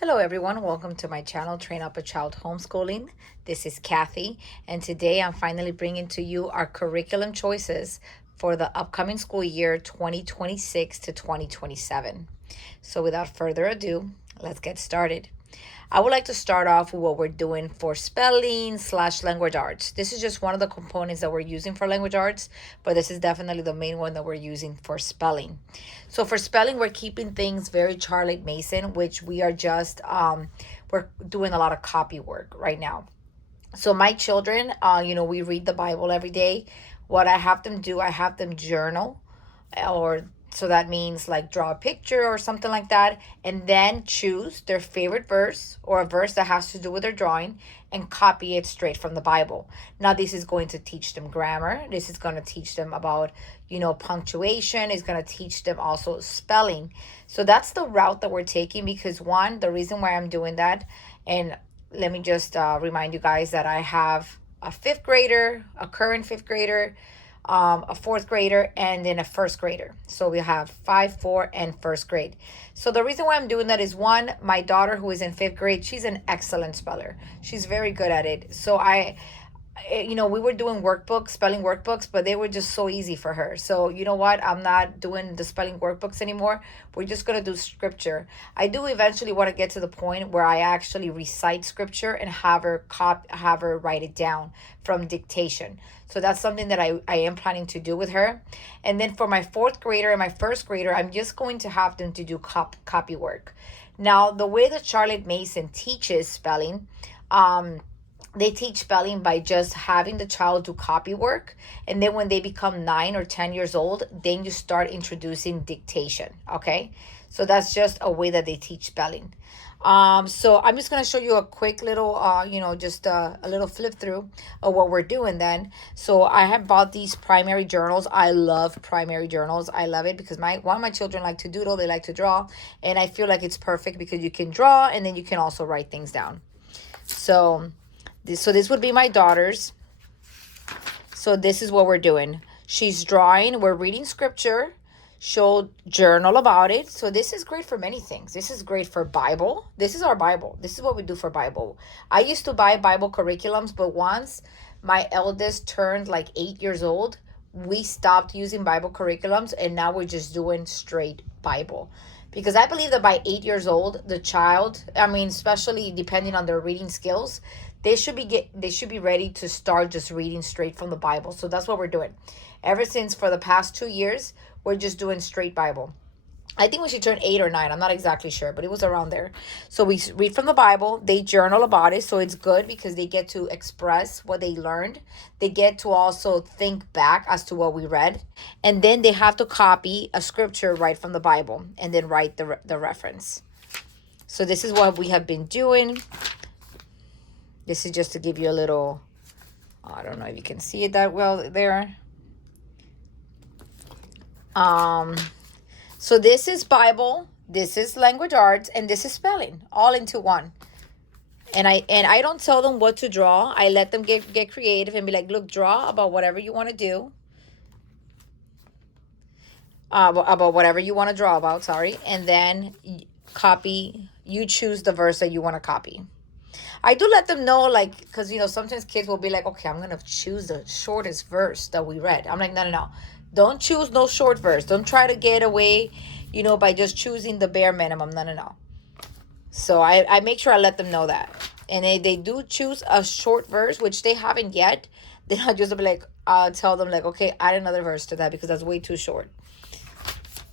Hello everyone, welcome to my channel, Train Up a Child Homeschooling. This is Kathy, and today I'm finally bringing to you our curriculum choices for the upcoming school year 2026 to 2027. So without further ado, let's get started. I would like to start off with what we're doing for spelling / language arts. This is just one of the components that we're using for language arts, but this is definitely the main one that we're using for spelling. So for spelling, we're keeping things very Charlotte Mason, which we are just, we're doing a lot of copy work right now. So my children, we read the Bible every day. What I have them do, I have them journal, or so that means like draw a picture or something like that, and then choose their favorite verse or a verse that has to do with their drawing and copy it straight from the Bible. Now this is going to teach them grammar. This is going to teach them about, punctuation. It's going to teach them also spelling. So that's the route that we're taking because the reason why I'm doing that, and let me just remind you guys that I have a fifth grader, a current fifth grader, a fourth grader, and then a first grader. So we have 5, 4, and first grade. So the reason why I'm doing that is one, my daughter who is in fifth grade, she's an excellent speller. She's very good at it. So we were doing spelling workbooks, but they were just so easy for her. So you know what? I'm not doing the spelling workbooks anymore. We're just going to do scripture. I do eventually want to get to the point where I actually recite scripture and have her write it down from dictation. So that's something that I am planning to do with her. And then for my fourth grader and my first grader, I'm just going to have them to do copy work. Now, the way that Charlotte Mason teaches spelling, they teach spelling by just having the child do copy work. And then when they become 9 or 10 years old, then you start introducing dictation. Okay. So that's just a way that they teach spelling. So I'm just going to show you a quick little, just a little flip through of what we're doing then. So I have bought these primary journals. I love primary journals. I love it because one of my children like to doodle. They like to draw. And I feel like it's perfect because you can draw and then you can also write things down. So this would be my daughter's. So this is what we're doing. She's drawing. We're reading scripture. She'll journal about it. So this is great for many things. This is great for Bible. This is our Bible. This is what we do for Bible. I used to buy Bible curriculums, but once my eldest turned like 8 years old, we stopped using Bible curriculums, and now we're just doing straight Bible. Because I believe that by 8 years old, the child, especially depending on their reading skills, they should be ready to start just reading straight from the Bible. So that's what we're doing. Ever since for the past 2 years, we're just doing straight Bible. I think when she turned 8 or 9, I'm not exactly sure, but it was around there. So we read from the Bible. They journal about it. So it's good because they get to express what they learned. They get to also think back as to what we read. And then they have to copy a scripture right from the Bible and then write the reference. So this is what we have been doing. This is just to give you a little, I don't know if you can see it that well there. So this is Bible, this is language arts, and this is spelling, all into one. And I don't tell them what to draw. I let them get creative and be like, look, draw about whatever you want to do. About whatever you want to draw about, sorry. And then you choose the verse that you want to copy. I do let them know, because, sometimes kids will be like, okay, I'm going to choose the shortest verse that we read. I'm like, no. Don't choose no short verse. Don't try to get away, by just choosing the bare minimum. No. So I make sure I let them know that. And if they do choose a short verse, which they haven't yet, then I'll just be like, I'll tell them okay, add another verse to that because that's way too short.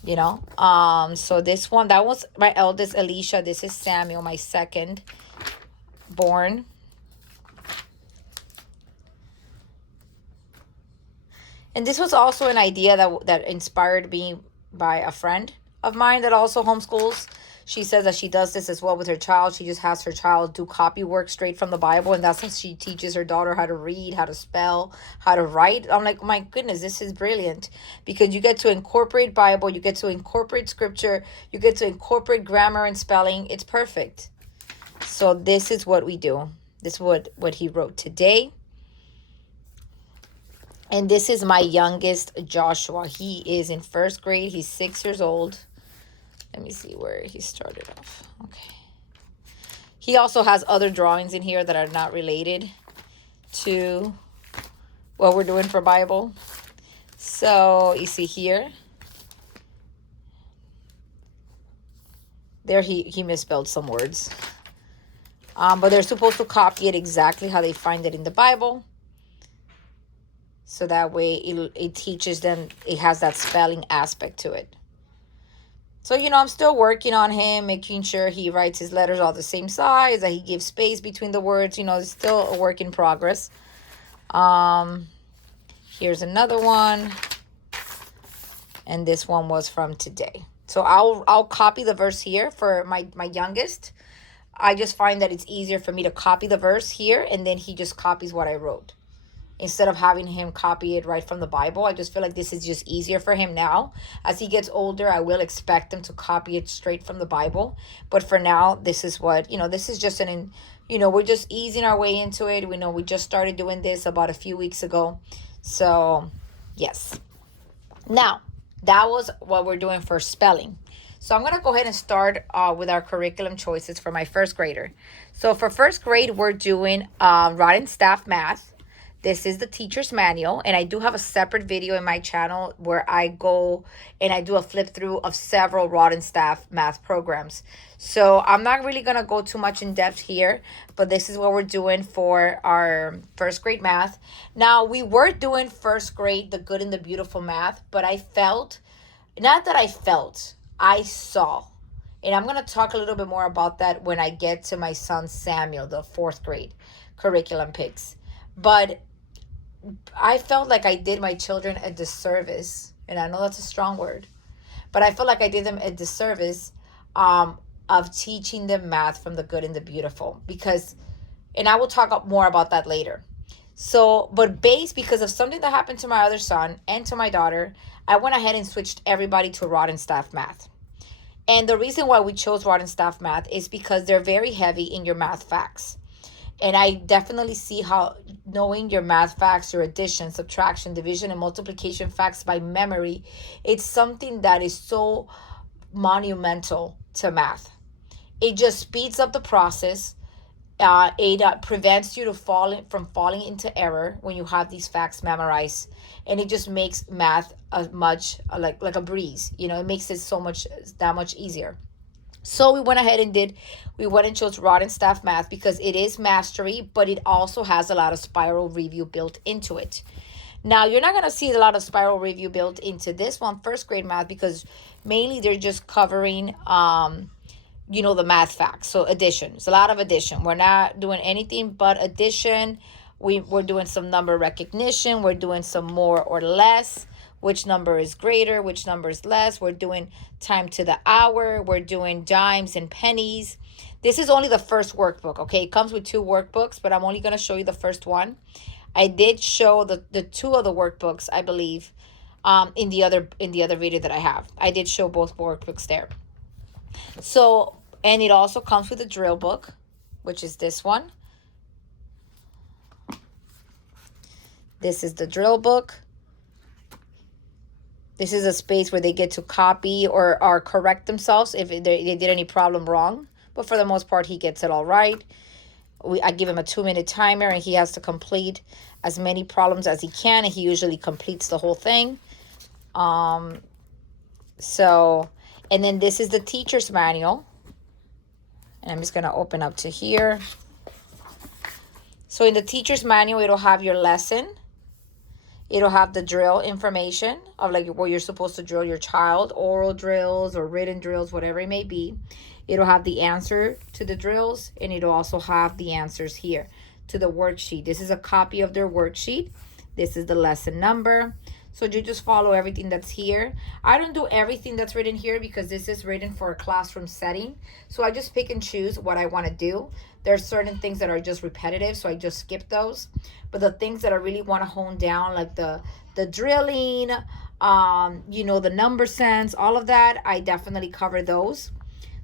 So this one, that was my eldest, Alicia. This is Samuel, my second born. And this was also an idea that inspired me by a friend of mine that also homeschools. She says that she does this as well with her child. She just has her child do copy work straight from the Bible. And that's how she teaches her daughter how to read, how to spell, how to write. I'm like, my goodness, this is brilliant. Because you get to incorporate Bible. You get to incorporate scripture. You get to incorporate grammar and spelling. It's perfect. So this is what we do. This is what he wrote today. And this is my youngest, Joshua. He is in first grade. He's 6 years old. Let me see where he started off. Okay. He also has other drawings in here that are not related to what we're doing for Bible. So you see here, there he misspelled some words. But they're supposed to copy it exactly how they find it in the Bible. So that way it teaches them, it has that spelling aspect to it. So, I'm still working on him, making sure he writes his letters all the same size, that he gives space between the words. It's still a work in progress. Here's another one. And this one was from today. So I'll copy the verse here for my youngest. I just find that it's easier for me to copy the verse here, and then he just copies what I wrote. Instead of having him copy it right from the Bible, I just feel like this is just easier for him now. As he gets older, I will expect him to copy it straight from the Bible. But for now, this is what, this is just we're just easing our way into it. We know we just started doing this about a few weeks ago. So, yes. Now, that was what we're doing for spelling. So I'm going to go ahead and start with our curriculum choices for my first grader. So for first grade, we're doing rod and staff math. This is the teacher's manual, and I do have a separate video in my channel where I go and I do a flip through of several rod and staff math programs. So I'm not really going to go too much in depth here, but this is what we're doing for our first grade math. Now, we were doing first grade, the good and the beautiful math, but I saw. And I'm going to talk a little bit more about that when I get to my son Samuel, the fourth grade curriculum picks. But I felt like I did my children a disservice, and I know that's a strong word, but I felt like I did them a disservice of teaching them math from the good and the beautiful, and I will talk more about that later. So, but because of something that happened to my other son and to my daughter, I went ahead and switched everybody to rod and staff math. And the reason why we chose rod and staff math is because they're very heavy in your math facts. And I definitely see how knowing your math facts, your addition, subtraction, division, and multiplication facts by memory, it's something that is so monumental to math. It just speeds up the process. It prevents you from falling into error when you have these facts memorized. And it just makes math like a breeze. It makes it that much easier. So we went ahead and chose rod and staff math because it is mastery, but it also has a lot of spiral review built into it. Now, you're not going to see a lot of spiral review built into this one, first grade math, because mainly they're just covering, the math facts. So addition, it's a lot of addition. We're not doing anything but addition. We're doing some number recognition. We're doing some more or less. Which number is greater, which number is less. We're doing time to the hour. We're doing dimes and pennies. This is only the first workbook, okay? It comes with 2 workbooks, but I'm only going to show you the first one. I did show the 2 other workbooks, I believe, in the other video that I have. I did show both workbooks there. So, and it also comes with a drill book, which is this one. This is the drill book. This is a space where they get to copy or correct themselves if they did any problem wrong. But for the most part, he gets it all right. I give him a 2-minute timer, and he has to complete as many problems as he can, and he usually completes the whole thing. And then this is the teacher's manual. And I'm just going to open up to here. So in the teacher's manual, it'll have your lesson. It'll have the drill information of where you're supposed to drill your child, oral drills or written drills, whatever it may be. It'll have the answer to the drills, and it'll also have the answers here to the worksheet. This is a copy of their worksheet. This is the lesson number. So you just follow everything that's here. I don't do everything that's written here because this is written for a classroom setting. So I just pick and choose what I want to do. There's certain things that are just repetitive, so I just skip those. But the things that I really want to hone down, like the drilling, the number sense, all of that, I definitely cover those.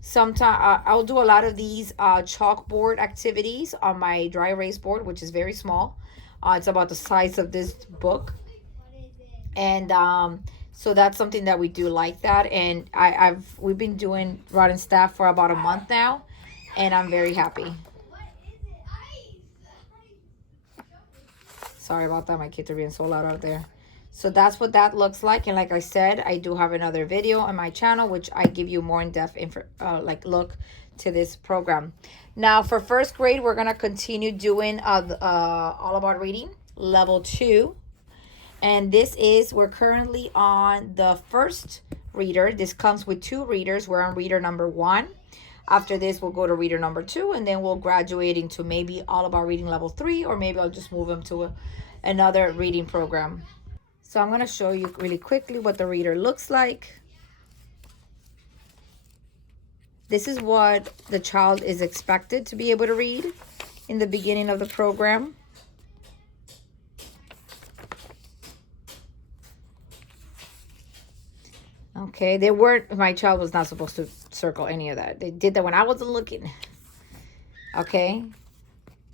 Sometimes I'll do a lot of these chalkboard activities on my dry erase board, which is very small. It's about the size of this book. And so that's something that we do like that. And we've been doing rod and staff for about a month now. and I'm very happy. Sorry about that. My kids are being so loud out there. So that's what that looks like. And like I said, I do have another video on my channel, which I give you more in-depth look to this program. Now for first grade, we're going to continue doing All About Reading, level 2. And we're currently on the first reader. This comes with 2 readers. We're on reader number 1. After this, we'll go to reader number 2, and then we'll graduate into maybe All About Reading level 3, or maybe I'll just move them to another reading program. So I'm going to show you really quickly what the reader looks like. This is what the child is expected to be able to read in the beginning of the program. Okay, my child was not supposed to circle any of that. They did that when I wasn't looking. Okay,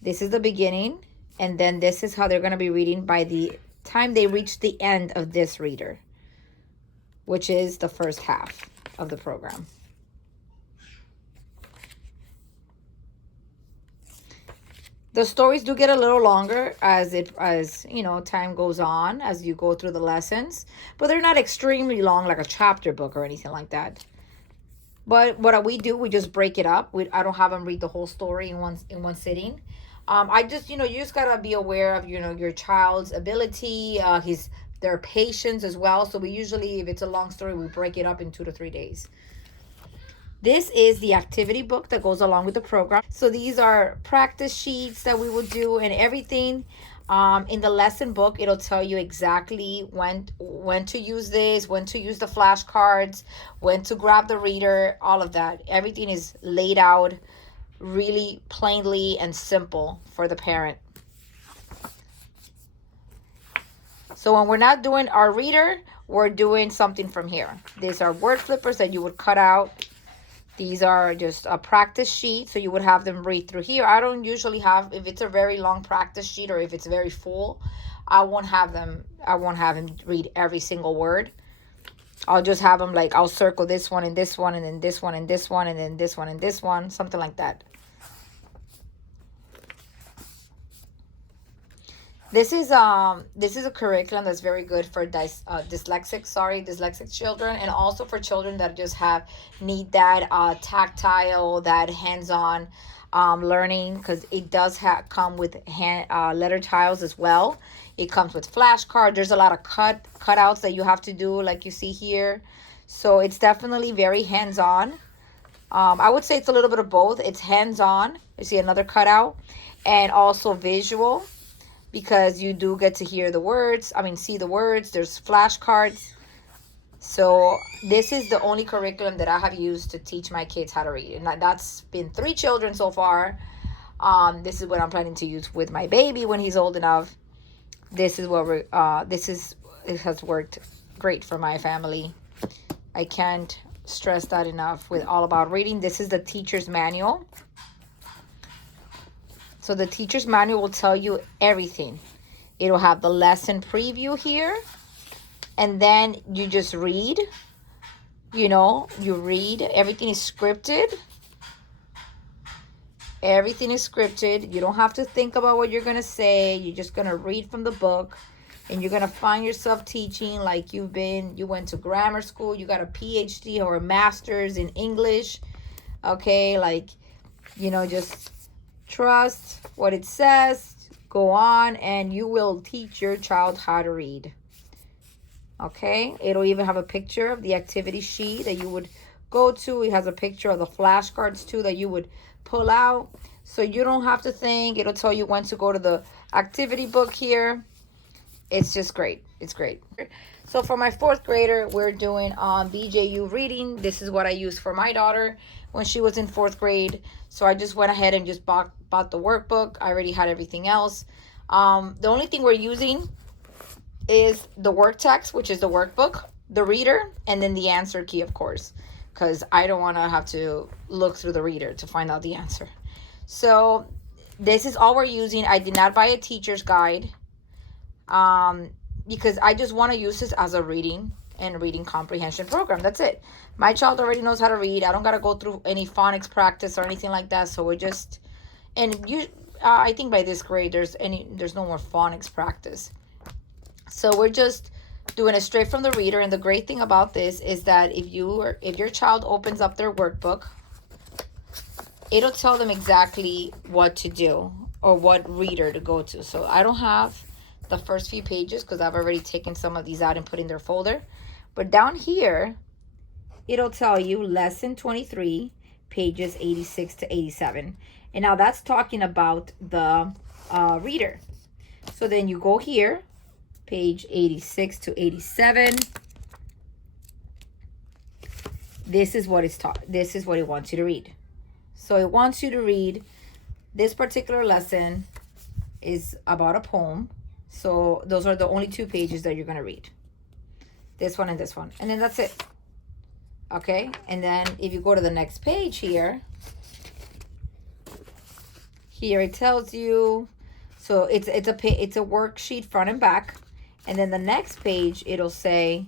this is the beginning, and then this is how they're going to be reading by the time they reach the end of this reader, which is the first half of the program. The stories do get a little longer as you know, time goes on, as you go through the lessons, but they're not extremely long like a chapter book or anything like that. But what we do, we just break it up. I don't have them read the whole story in one sitting. I just, you just gotta be aware of, your child's ability, their patience as well. So we usually, if it's a long story, we break it up in 2 to 3 days. This is the activity book that goes along with the program. So these are practice sheets that we will do and everything. In the lesson book, it'll tell you exactly when to use this, when to use the flashcards, when to grab the reader, all of that. Everything is laid out really plainly and simple for the parent. So when we're not doing our reader, we're doing something from here. These are word flippers that you would cut out. These are just a practice sheet, so you would have them read through here. I don't usually have, if it's a very long practice sheet or if it's very full, I won't have them read every single word. I'll just have them I'll circle this one and this one and then this one and this one and then this one and this one, something like that. This is a curriculum that's very good for dyslexic children, and also for children that just need that tactile, that hands-on learning, because it does come with letter tiles as well. It comes with flashcards. There's a lot of cutouts that you have to do, like you see here. So it's definitely very hands-on. I would say it's a little bit of both. It's hands-on. You see another cutout, and also visual, because you do get to hear the words. See the words. There's flashcards. So this is the only curriculum that I have used to teach my kids how to read. And that's been 3 children so far. This is what I'm planning to use with my baby when he's old enough. This is what it has worked great for my family. I can't stress that enough with All About Reading. This is the teacher's manual. So the teacher's manual will tell you everything. It'll have the lesson preview here. And then you just read. You read. Everything is scripted. Everything is scripted. You don't have to think about what you're going to say. You're just going to read from the book. And you're going to find yourself teaching like you went to grammar school. You got a PhD or a master's in English. Okay, just trust what it says, go on, and you will teach your child how to read. Okay, it'll even have a picture of the activity sheet that you would go to. It has a picture of the flashcards too that you would pull out, so you don't have to think. It'll tell you when to go to the activity book here. It's just great. It's great. So for my 4th grader, we're doing BJU reading. This is what I used for my daughter when she was in 4th grade. So I just went ahead and just bought the workbook. I already had everything else. The only thing we're using is the work text, which is the workbook, the reader, and then the answer key, of course, because I don't want to have to look through the reader to find out the answer. So this is all we're using. I did not buy a teacher's guide because I just want to use this as a reading and reading comprehension program. That's it. My child already knows how to read. I don't got to go through any phonics practice or anything like that. So we're just, and you, I think by this grade, there's no more phonics practice. So we're just doing it straight from the reader. And the great thing about this is that if your child opens up their workbook, it'll tell them exactly what to do or what reader to go to. So I don't have the first few pages because I've already taken some of these out and put in their folder. But down here, it'll tell you lesson 23, pages 86 to 87. And now that's talking about the reader. So then you go here, page 86 to 87. This is what it's taught. This is what it wants you to read. So it wants you to read this particular lesson is about a poem. So those are the only 2 pages that you're going to read. This one and this one. And then that's it. Okay? And then if you go to the next page here it tells you, so it's a worksheet front and back. And then the next page, it'll say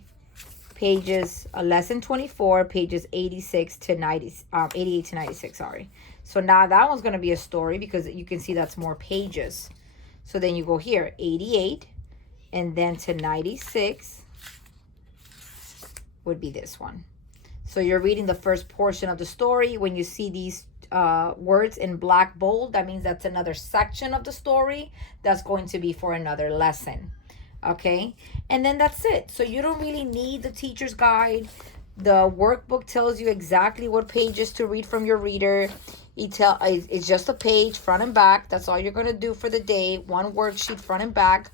pages, lesson 24, pages 86 to 90, 88 to 96, sorry. So now that one's going to be a story because you can see that's more pages. So then you go here, 88, and then to 96 would be this one. So you're reading the first portion of the story. When you see these words in black bold, that means that's another section of the story that's going to be for another lesson. Okay, and then that's it. So you don't really need the teacher's guide. The workbook tells you exactly what pages to read from your reader. It's just a page front and back. That's all you're going to do for the day. One worksheet front and back.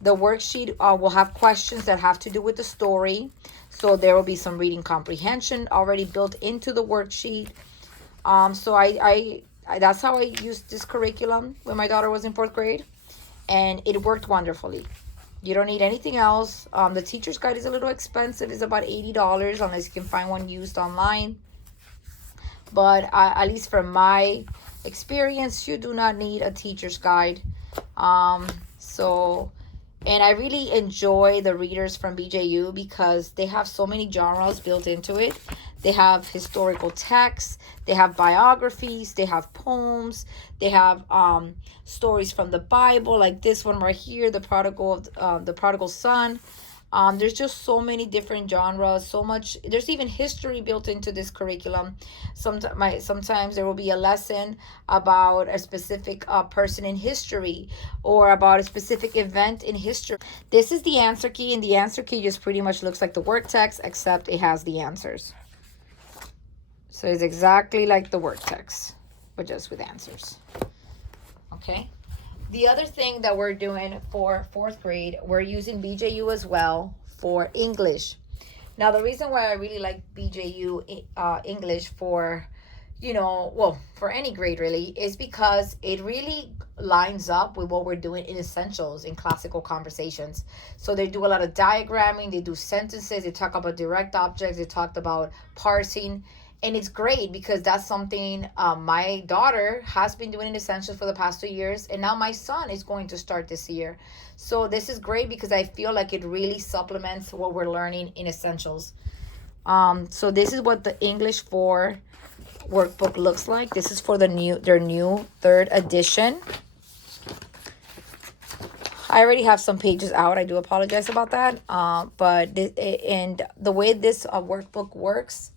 The worksheet will have questions that have to do with the story. So there will be some reading comprehension already built into the worksheet. So I that's how I used this curriculum when my daughter was in 4th grade, and it worked wonderfully. You don't need anything else. The teacher's guide is a little expensive. It's about $80 unless you can find one used online. But at least from my experience, you do not need a teacher's guide. And I really enjoy the readers from BJU because they have so many genres built into it. They have historical texts, they have biographies, they have poems, they have stories from the Bible, like this one right here, the prodigal son. There's just so many different genres, so much. There's even history built into this curriculum. Sometimes there will be a lesson about a specific person in history or about a specific event in history. This is the answer key, and the answer key just pretty much looks like the word text, except it has the answers. So it's exactly like the word text, but just with answers. Okay. The other thing that we're doing for 4th grade, we're using BJU as well for English. Now, the reason why I really like BJU English for, for any grade really, is because it really lines up with what we're doing in essentials in classical conversations. So they do a lot of diagramming, they do sentences, they talk about direct objects, they talked about parsing. And it's great because that's something my daughter has been doing in Essentials for the past 2 years. And now my son is going to start this year. So this is great because I feel like it really supplements what we're learning in Essentials. So this is what the English 4 workbook looks like. This is for their new 3rd edition. I already have some pages out. I do apologize about that. But the way this workbook works,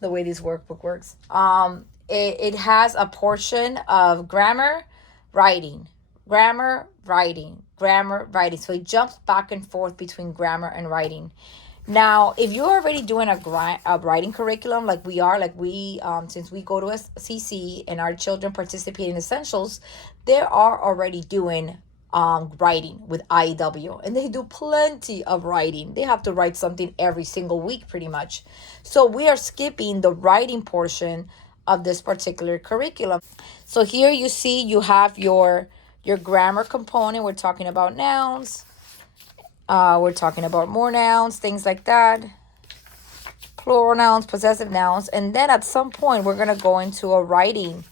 it has a portion of grammar, writing. So it jumps back and forth between grammar and writing. Now, if you're already doing a writing curriculum like we are, since we go to a CC and our children participate in Essentials, they are already doing writing with IW, and they do plenty of writing. They have to write something every single week pretty much. So we are skipping the writing portion of this particular curriculum. So here you see you have your grammar component. We're talking about nouns. We're talking about more nouns, things like that. Plural nouns, possessive nouns. And then at some point we're going to go into a writing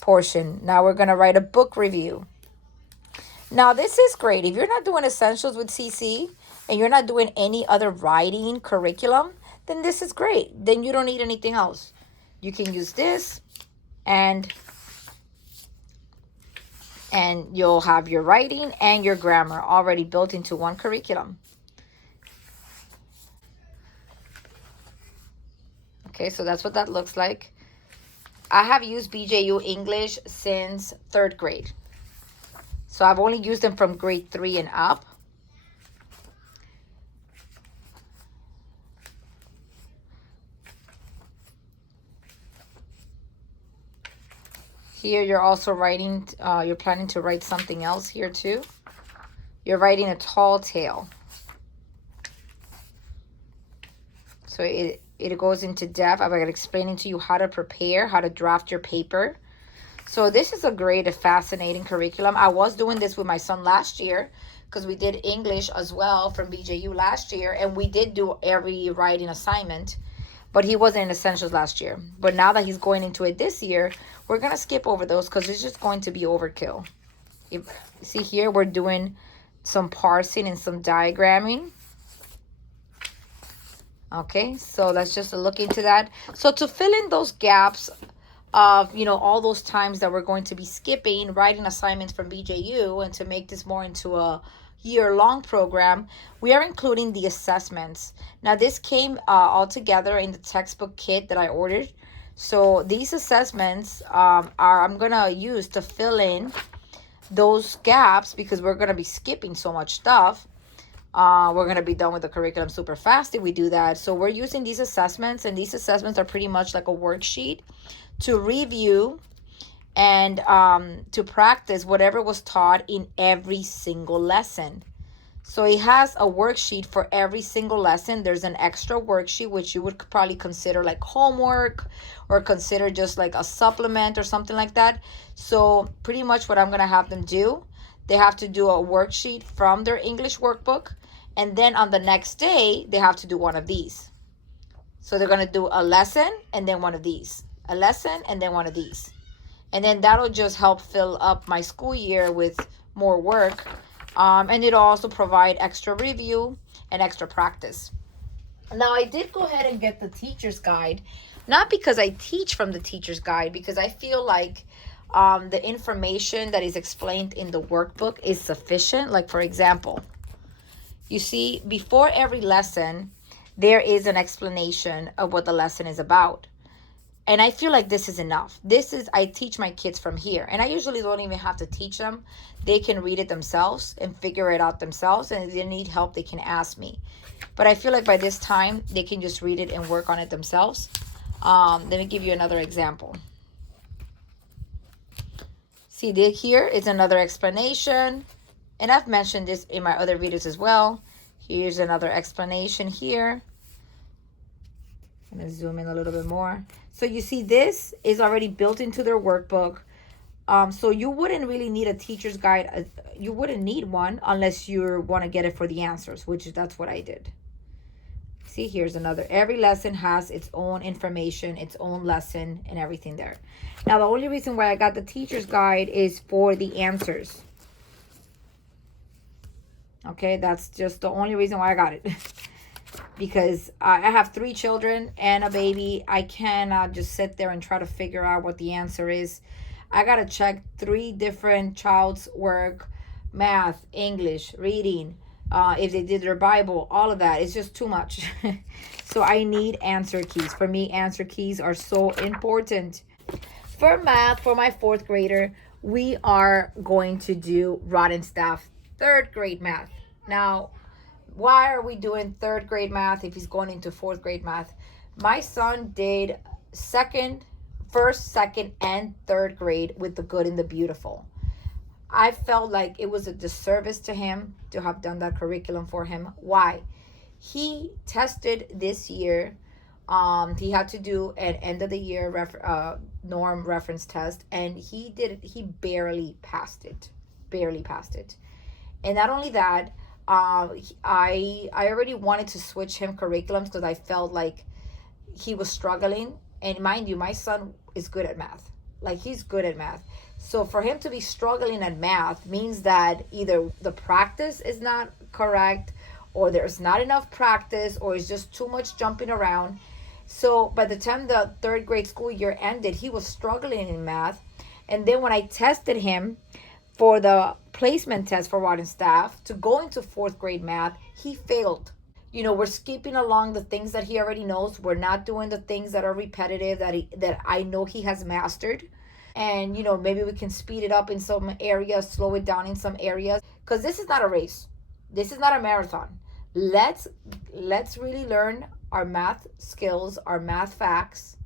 portion. Now we're going to write a book review. Now, this is great. If you're not doing Essentials with CC and you're not doing any other writing curriculum, then this is great. Then you don't need anything else. You can use this, and you'll have your writing and your grammar already built into one curriculum. Okay, so that's what that looks like. I have used BJU English since 3rd grade. So I've only used them from grade 3 and up. Here you're also writing, you're planning to write something else here too. You're writing a tall tale. So it goes into depth about explaining to you how to prepare, how to draft your paper. So this is a great, fascinating curriculum. I was doing this with my son last year because we did English as well from BJU last year, and we did do every writing assignment, but he wasn't in essentials last year. But now that he's going into it this year, we're going to skip over those because it's just going to be overkill. See here, we're doing some parsing and some diagramming. Okay, so let's just look into that. So to fill in those gaps of, all those times that we're going to be skipping writing assignments from BJU, and to make this more into a year-long program, we are including the assessments. Now, this came all together in the textbook kit that I ordered. So these assessments I'm going to use to fill in those gaps because we're going to be skipping so much stuff. We're going to be done with the curriculum super fast if we do that. So we're using these assessments, and these assessments are pretty much like a worksheet to review and to practice whatever was taught in every single lesson. So it has a worksheet for every single lesson. There's an extra worksheet, which you would probably consider like homework or consider just like a supplement or something like that. So pretty much what I'm going to have them do, they have to do a worksheet from their English workbook. And then on the next day, they have to do one of these. So they're going to do a lesson and then one of these. A lesson and then one of these. And then that'll just help fill up my school year with more work. And it'll also provide extra review and extra practice. Now, I did go ahead and get the teacher's guide. Not because I teach from the teacher's guide, because I feel like the information that is explained in the workbook is sufficient. Like, for example, you see, before every lesson, there is an explanation of what the lesson is about. And I feel like this is enough. I teach my kids from here. And I usually don't even have to teach them. They can read it themselves and figure it out themselves. And if they need help, they can ask me. But I feel like by this time, they can just read it and work on it themselves. Let me give you another example. See, here is another explanation. And I've mentioned this in my other videos as well. Here's another explanation here. I'm going to zoom in a little bit more. So you see, this is already built into their workbook. So you wouldn't really need a teacher's guide. You wouldn't need one unless you want to get it for the answers, that's what I did. See, here's another. Every lesson has its own information, its own lesson, and everything there. Now, the only reason why I got the teacher's guide is for the answers. Okay, that's just the only reason why I got it. Because I have 3 children and a baby. I cannot just sit there and try to figure out what the answer is. I got to check 3 different child's work, math, English, reading, if they did their Bible, all of that. It's just too much. So I need answer keys. For me, answer keys are so important. For math, for my 4th grader, we are going to do Rotten Staff 3rd grade math. Now, why are we doing 3rd grade math if he's going into 4th grade math? My son did 1st, 2nd, and 3rd grade with the good and the beautiful. I felt like it was a disservice to him to have done that curriculum for him. Why? He tested this year. He had to do an end of the year norm reference test, and he barely passed it. And not only that, I already wanted to switch him curriculums because I felt like he was struggling. And mind you, my son is good at math. Like, he's good at math. So for him to be struggling at math means that either the practice is not correct, or there's not enough practice, or it's just too much jumping around. So by the time the third grade school year ended, he was struggling in math. And then when I tested him for the placement test for Rod and Staff to go into fourth grade math, he failed. You know, we're skipping along the things that he already knows. We're not doing the things that are repetitive that I know he has mastered. And you know, maybe we can speed it up in some areas, slow it down in some areas, because this is not a race. This is not a marathon. Let's really learn our math skills, our math facts,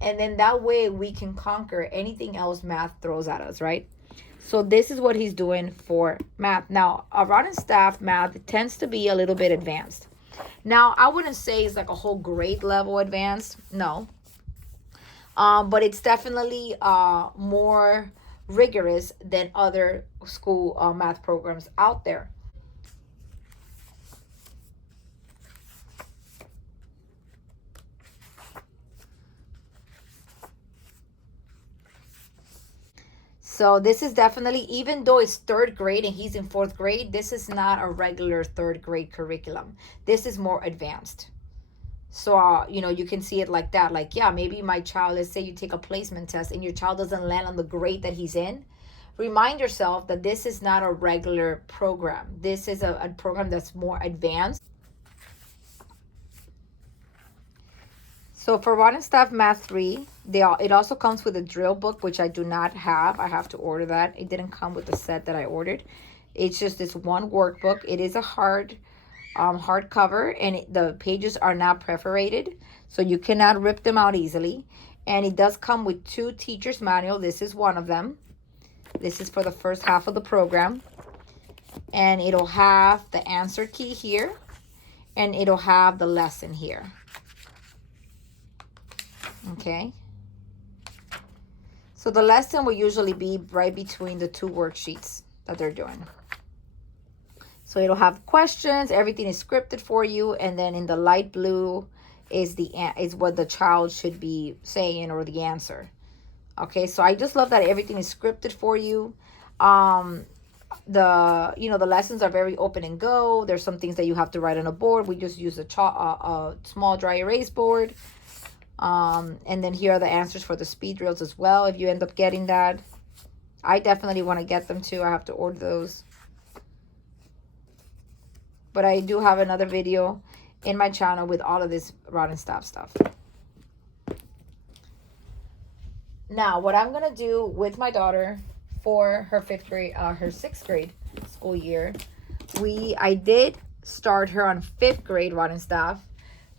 and then that way we can conquer anything else math throws at us, right? So this is what he's doing for math. Now, a Rod and Staff math tends to be a little bit advanced. Now, I wouldn't say it's like a whole grade level advanced. No. But it's definitely more rigorous than other school math programs out there. So this is definitely, even though it's third grade and he's in fourth grade, this is not a regular third grade curriculum. This is more advanced. So, you know, you can see it like that. Like, yeah, maybe my child, let's say you take a placement test and your child doesn't land on the grade that he's in. Remind yourself that this is not a regular program. This is a program that's more advanced. So for Rod and Staff Math 3, it also comes with a drill book, which I do not have. I have to order that. It didn't come with the set that I ordered. It's just this one workbook. It is a hardcover, and the pages are not perforated, so you cannot rip them out easily. And it does come with 2 teacher's manual. This is one of them. This is for the first half of the program. And it'll have the answer key here, and it'll have the lesson here. Okay. So the lesson will usually be right between the 2 worksheets that they're doing. So it'll have questions, everything is scripted for you, and then in the light blue is what the child should be saying, or the answer. Okay, so I just love that everything is scripted for you. The lessons are very open and go. There's some things that you have to write on a board. We just use a small dry erase board. And then here are the answers for the speed drills as well, if you end up getting that. I definitely want to get them too. I have to order those. But I do have another video in my channel with all of this Rod and Staff stuff. Now, what I'm going to do with my daughter for her 6th grade school year, I did start her on 5th grade Rod and Staff,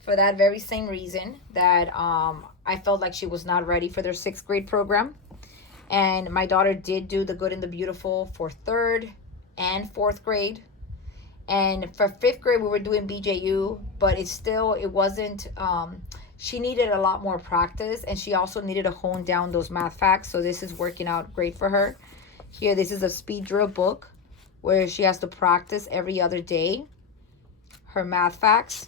for that very same reason that I felt like she was not ready for their 6th grade program. And my daughter did do the Good and the Beautiful for 3rd and 4th grade. And for 5th grade, we were doing BJU, but it wasn't, she needed a lot more practice, and she also needed to hone down those math facts. So this is working out great for her. Here, this is a speed drill book where she has to practice every other day her math facts.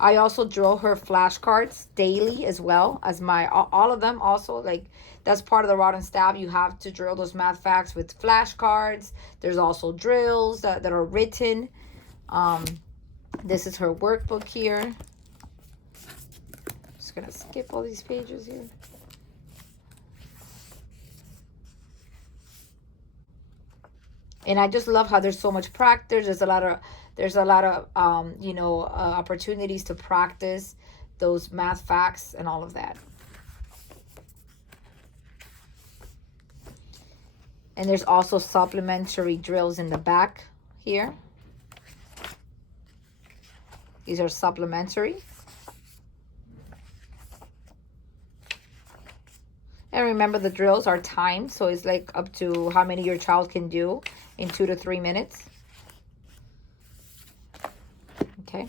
I also draw her flashcards daily as well as all of them also. Like, that's part of the Rod and Staff. You have to drill those math facts with flashcards. There's also drills that are written. This is her workbook here. Just gonna skip all these pages here. And I just love how there's so much practice. There's a lot of opportunities to practice those math facts and all of that. And there's also supplementary drills in the back here. These are supplementary. And remember, the drills are timed, so it's like up to how many your child can do in 2 to 3 minutes. Okay.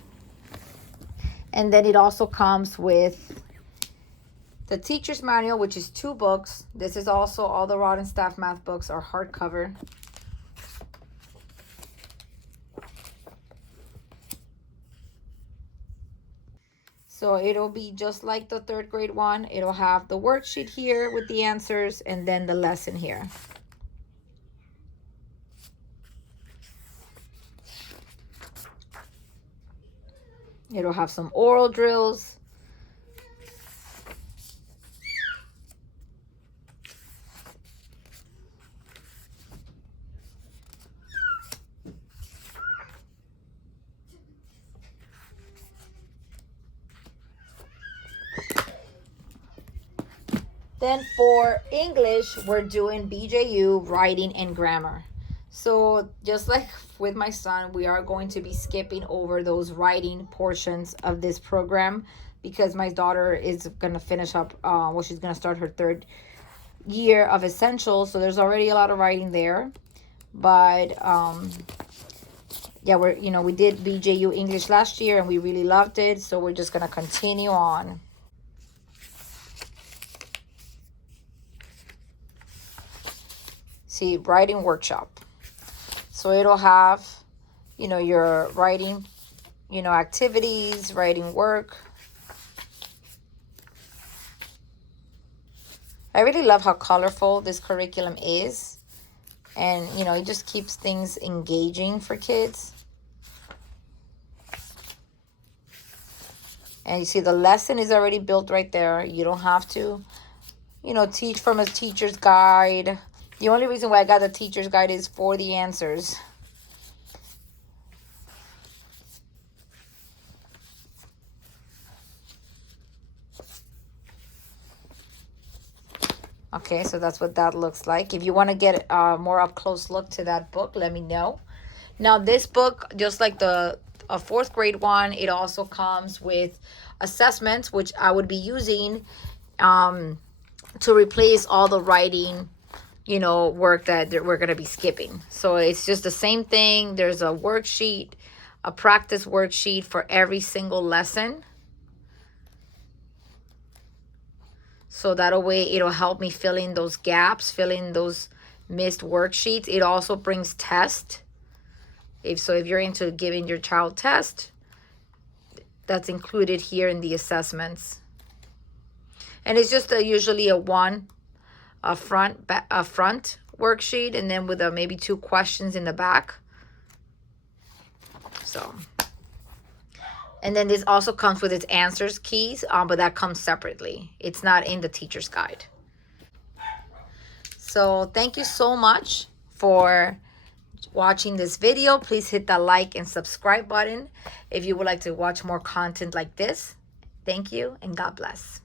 And then it also comes with the teacher's manual, which is 2 books. This is also, all the Rod and Staff math books are hardcover. So it'll be just like the 3rd grade one. It'll have the worksheet here with the answers, and then the lesson here. It'll have some oral drills. Then for English, we're doing BJU, writing, and grammar. So just like with my son, we are going to be skipping over those writing portions of this program because my daughter is going to finish up, she's going to start her third year of essentials. So there's already a lot of writing there. But yeah, we did BJU English last year and we really loved it. So we're just going to continue on. See, writing workshop. So it'll have, your writing, activities, writing work. I really love how colorful this curriculum is. And, it just keeps things engaging for kids. And you see the lesson is already built right there. You don't have to, teach from a teacher's guide. The only reason why I got the teacher's guide is for the answers. Okay, so that's what that looks like. If you want to get a more up close look to that book, let me know. Now, this book, just like a fourth grade one, it also comes with assessments, which I would be using to replace all the writing work that we're going to be skipping. So it's just the same thing. There's a worksheet, a practice worksheet for every single lesson. So that way it'll help me fill in those gaps, fill in those missed worksheets. It also brings tests. If you're into giving your child test, that's included here in the assessments. And it's just usually a front worksheet, and then with maybe 2 questions in the back. So, and then this also comes with its answers keys, but that comes separately. It's not in the teacher's guide. So thank you so much for watching this video. Please hit the like and subscribe button if you would like to watch more content like this. Thank you and God bless.